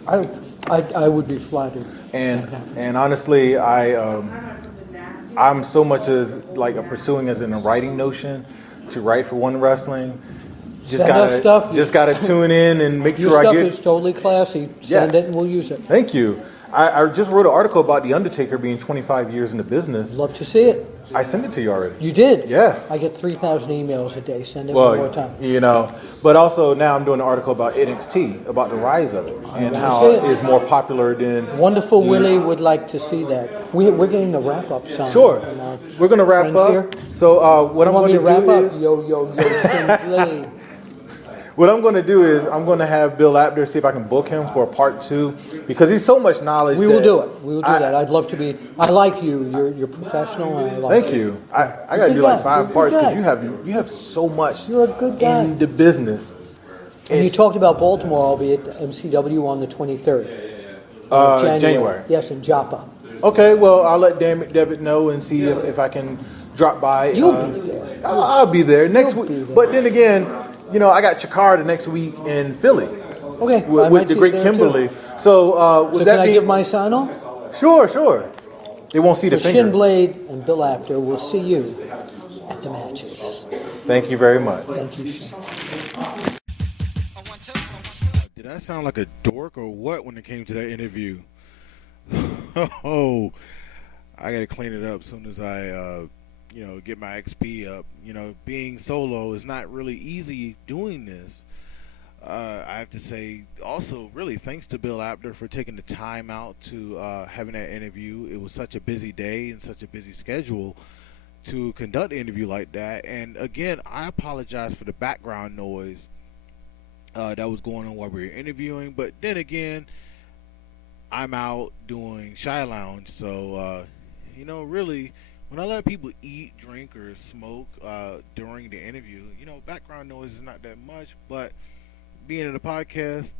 I would be flattered. And honestly, I'm so much as like a pursuing as in a writing notion. to write for One Wrestling. Send us stuff. Just gotta tune in and make Your sure I stuff get. is totally classy. Send it and we'll use it. Thank you. I just wrote an article about The Undertaker being 25 years in the business. Love to see it. I sent it to you already. You did? Yes. I get 3,000 emails a day. Send it one more time. But also now I'm doing an article about NXT, about the rise of it, and how it is more popular than... Wonderful Willie would like to see that. We're getting the wrap-up song. Sure. We're going to wrap up. Here. So what I'm going to wrap do up? is... Yo, Shin-Blade. What I'm going to do is I'm going to have Bill Apter see if I can book him for a part 2 because he's so much knowledge. We will do it. We will do that. I'd love to be. I like you. You're professional. And I like Thank you. I got to do like 5 parts because you have so much. You're a good guy. In the business. And you talked about Baltimore. I'll be at MCW on the 23rd. January. Yes, in Joppa. Okay. Well, I'll let David know and see if I can drop by. You'll be there. I'll be there next week. But then again, I got Chikara the next week in Philly. Okay. With the great Kimberly. Too. So can I give my sign off? Sure. They won't see the finger. Shin-Blade and Bill Apter will see you at the matches. Thank you very much. Thank you, Shin. Did I sound like a dork or what when it came to that interview? Oh, I got to clean it up as soon as I, get my XP up. Being solo is not really easy doing this. I have to say also really thanks to Bill Apter for taking the time out to having that interview. It was such a busy day and such a busy schedule to conduct an interview like that. And again, I apologize for the background noise that was going on while we were interviewing. But then again, I'm out doing ShiLounge. So, really, when I let people eat, drink, or smoke during the interview, background noise is not that much. But being in a podcast,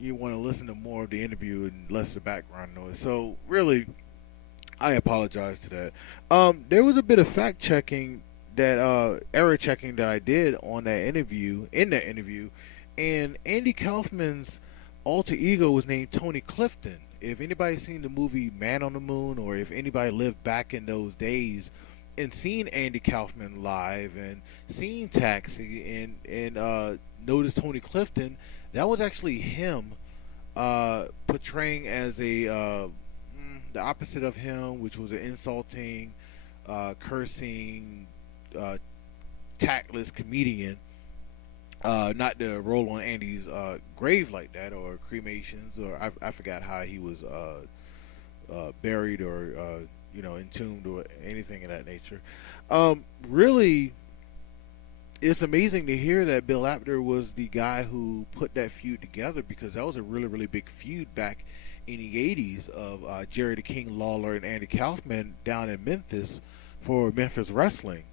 you want to listen to more of the interview and less of the background noise. So really, I apologize to that. There was a bit of fact checking that error checking that I did in that interview, and Andy Kaufman's alter ego was named Tony Clifton. If anybody's seen the movie Man on the Moon, or if anybody lived back in those days and seen Andy Kaufman live and seen Taxi and noticed Tony Clifton, that was actually him portraying as the opposite of him, which was an insulting, cursing, tactless comedian. Not to roll on Andy's grave like that, or cremations, or I forgot how he was buried or entombed or anything of that nature. Really, it's amazing to hear that Bill Apter was the guy who put that feud together, because that was a really, really big feud back in the 80s of Jerry the King Lawler and Andy Kaufman down in Memphis for Memphis Wrestling.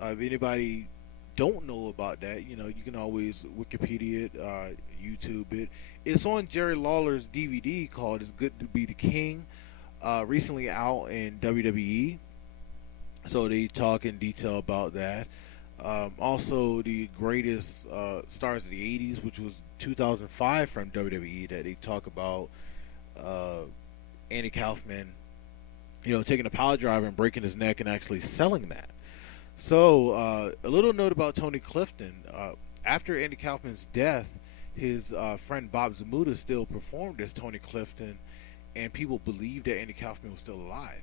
If anybody don't know about that, you can always Wikipedia it, YouTube it. It's on Jerry Lawler's DVD called "It's Good to Be the King," recently out in WWE. So they talk in detail about that. Also, the greatest stars of the 80s, which was 2005 from WWE, that they talk about Andy Kaufman, taking a power driver and breaking his neck and actually selling that. So, a little note about Tony Clifton. After Andy Kaufman's death, his friend Bob Zamuda still performed as Tony Clifton, and people believed that Andy Kaufman was still alive.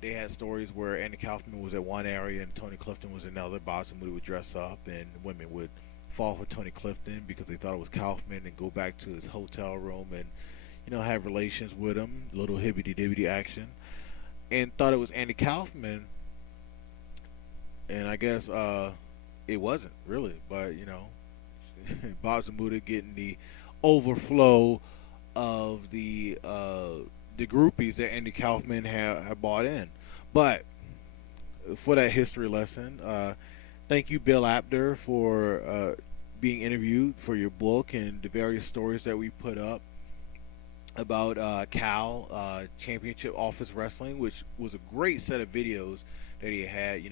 They had stories where Andy Kaufman was at one area and Tony Clifton was in another. Bob Zamuda would dress up, and women would fall for Tony Clifton because they thought it was Kaufman, and go back to his hotel room and have relations with him, little hibbity-dibbity action, and thought it was Andy Kaufman. And I guess it wasn't really, but Bob Zamuda getting the overflow of the groupies that Andy Kaufman had bought in. But for that history lesson, thank you, Bill Apter, for being interviewed for your book and the various stories that we put up about Cal Championship Office Wrestling, which was a great set of videos that he had.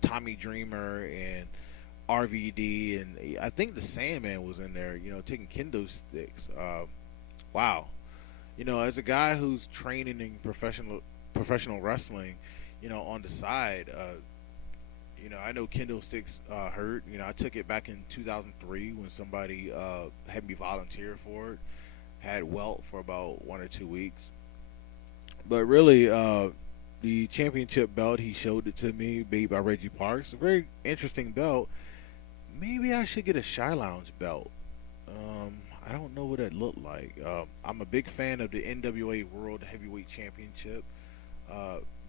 Tommy Dreamer and RVD, and I think the Sandman was in there, taking kendo sticks. Wow. As a guy who's training in professional wrestling, on the side, I know kendo sticks hurt. I took it back in 2003 when somebody had me volunteer for it. Had welt for about 1 or 2 weeks. But really, the championship belt, he showed it to me, made by Reggie Parks. A very interesting belt. Maybe I should get a ShiLounge belt. I don't know what that looked like. I'm a big fan of the NWA World Heavyweight Championship.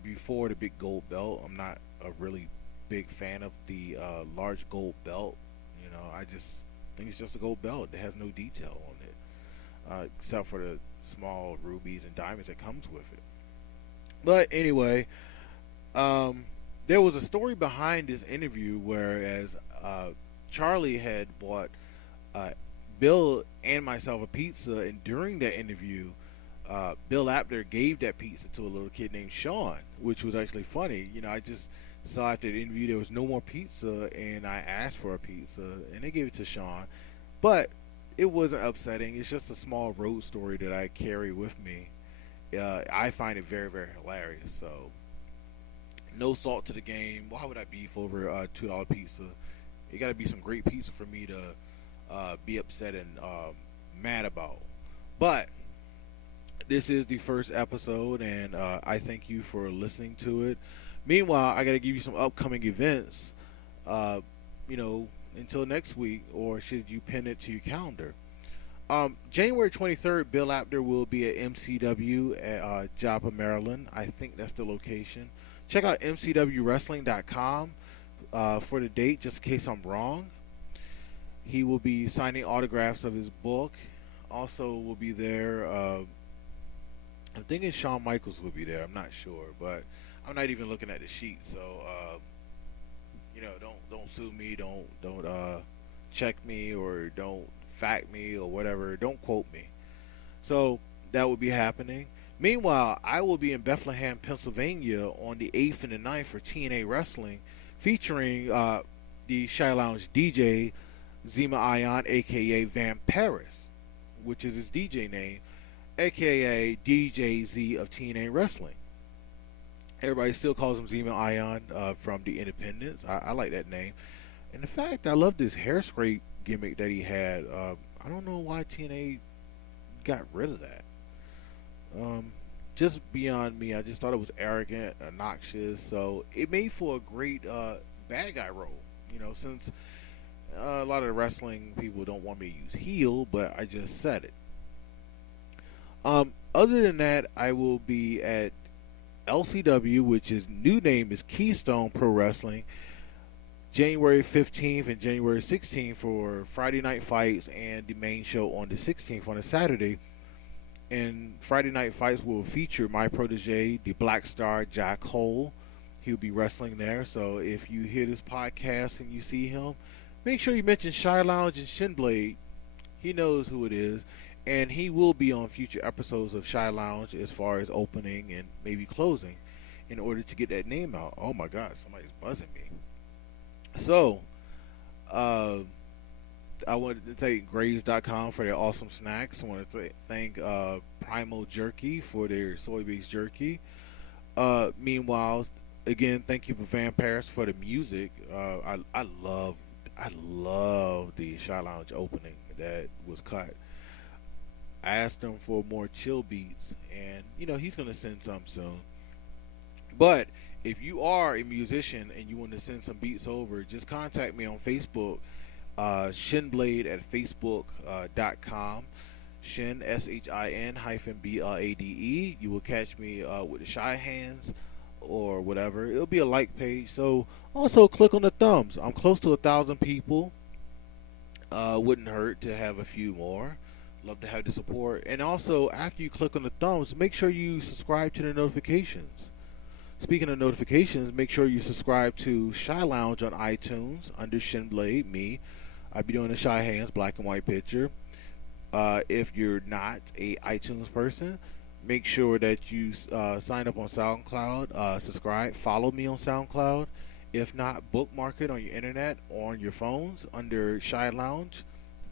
Before the big gold belt, I'm not a really big fan of the large gold belt. I just think it's just a gold belt. It has no detail on it, except for the small rubies and diamonds that comes with it. But anyway, there was a story behind this interview, whereas Charlie had bought Bill and myself a pizza, and during that interview, Bill Apter gave that pizza to a little kid named Sean, which was actually funny. I just saw after the interview there was no more pizza, and I asked for a pizza, and they gave it to Sean. But it wasn't upsetting. It's just a small road story that I carry with me. I find it very, very hilarious. So, no salt to the game. Why would I beef over a $2 pizza? It got to be some great pizza for me to be upset and mad about. But this is the first episode, and I thank you for listening to it. Meanwhile, I got to give you some upcoming events, until next week, or should you pin it to your calendar. January 23rd, Bill Apter will be at MCW at Joppa, Maryland. I think that's the location. Check out mcwwrestling.com for the date, just in case I'm wrong. He will be signing autographs of his book. Also will be there. I'm thinking Shawn Michaels will be there. I'm not sure, but I'm not even looking at the sheet. So, don't sue me. Don't check me, or don't fact me, or whatever. Don't quote me. So that will be happening. Meanwhile, I will be in Bethlehem, Pennsylvania on the 8th and the 9th for TNA Wrestling, featuring the ShiLounge DJ, Zima Ion, a.k.a. Van Paris, which is his DJ name, a.k.a. DJ Z of TNA Wrestling. Everybody still calls him Zima Ion from the Independents. I like that name. And in fact, I love this hair scrape gimmick that he had. I don't know why TNA got rid of that. Just beyond me. I just thought it was arrogant, obnoxious. So it made for a great bad guy role. Since a lot of the wrestling people don't want me to use heel, but I just said it. Other than that, I will be at LCW, which is new name is Keystone Pro Wrestling, January 15th and January 16th for Friday night fights, and the main show on the 16th on a Saturday. And Friday night fights will feature my protege, the Black Star Jack Hole. He'll be wrestling there. So if you hear this podcast and you see him, make sure you mention ShiLounge and Shin-Blade. He knows who it is. And he will be on future episodes of ShiLounge as far as opening and maybe closing in order to get that name out. Oh my God, somebody's buzzing me. So, I wanted to thank Graves.com for their awesome snacks. I want to thank Primal Jerky for their soy-based jerky. Meanwhile, again, thank you for Van Paris for the music. I love the ShiLounge opening that was cut. I asked him for more chill beats, and he's gonna send some soon. But if you are a musician and you want to send some beats over, just contact me on Facebook, Shin-Blade at facebook.com. Shin, SHIN-BLADE. You will catch me with the Shy Hands or whatever. It'll be a like page. So also click on the thumbs. I'm close to 1,000 people. Wouldn't hurt to have a few more. Love to have the support. And also, after you click on the thumbs, make sure you subscribe to the notifications. Speaking of notifications, make sure you subscribe to ShiLounge on iTunes under Shin-Blade, me. I'll be doing a Shy Hands black and white picture. If you're not a iTunes person, make sure that you sign up on SoundCloud, subscribe, follow me on SoundCloud. If not, bookmark it on your internet or on your phones under ShiLounge,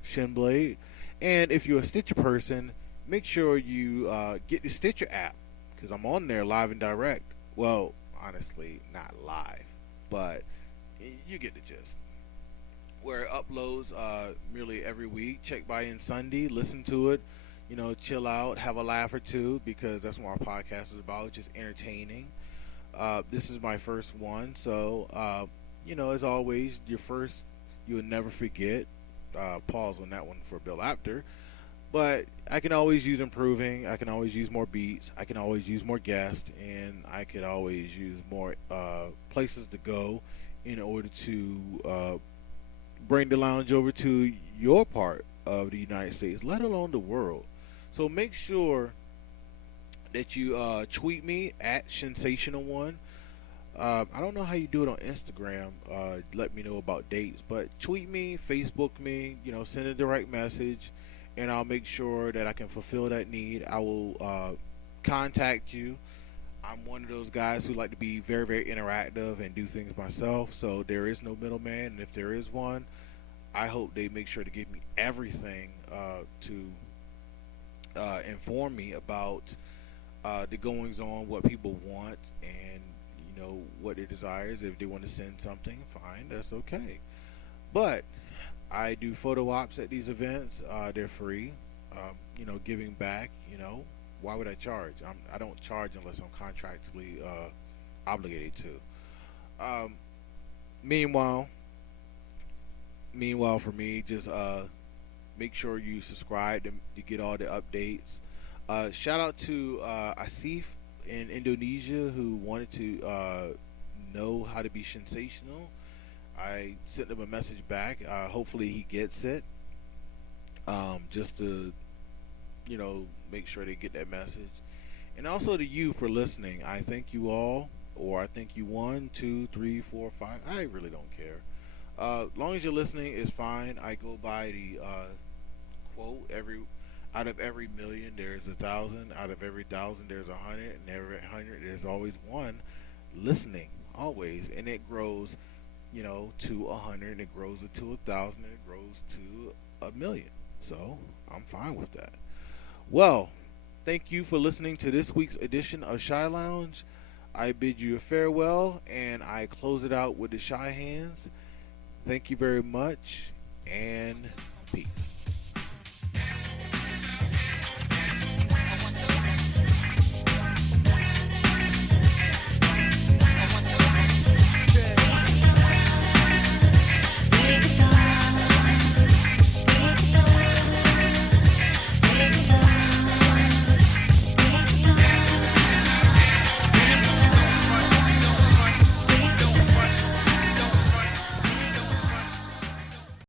Shin-Blade. And if you're a Stitcher person, make sure you get the Stitcher app, because I'm on there live and direct. Well, honestly, not live, but you get the gist. Where it uploads merely every week. Check by in Sunday, listen to it, chill out, have a laugh or two, because that's what our podcast is about, just entertaining. This is my first one, so as always, your first you'll never forget. Pause on that one for Bill Apter. But I can always use improving. I can always use more beats. I can always use more guests, and I could always use more places to go in order to bring the lounge over to your part of the United States, let alone the world. So make sure that you tweet me at Sensational1. I don't know how you do it on Instagram. Let me know about dates, but tweet me, Facebook me, send a direct message, and I'll make sure that I can fulfill that need. I will contact you. I'm one of those guys who like to be very, very interactive and do things myself, so there is no middleman, and if there is one, I hope they make sure to give me everything to inform me about the goings on, what people want, and what their desires. If they want to send something, fine, that's okay. But I do photo ops at these events. They're free. Giving back. Why would I charge? I don't charge unless I'm contractually obligated to. Meanwhile, for me, just make sure you subscribe to get all the updates. Shout out to Asif in Indonesia, who wanted to know how to be sensational. I sent him a message back. Hopefully he gets it. Just to make sure they get that message. And also to you for listening. I thank you all, or I thank you 1, 2, 3, 4, 5. I really don't care. As long as you're listening, it's fine. I go by the quote: out of every million, there's 1,000. Out of every 1,000, there's 100. And every 100, there's always one listening, always. And it grows, to 100, and it grows to 1,000, and it grows to 1,000,000. So I'm fine with that. Well, thank you for listening to this week's edition of ShiLounge. I bid you a farewell, and I close it out with the Shy Hands. Thank you very much, and peace.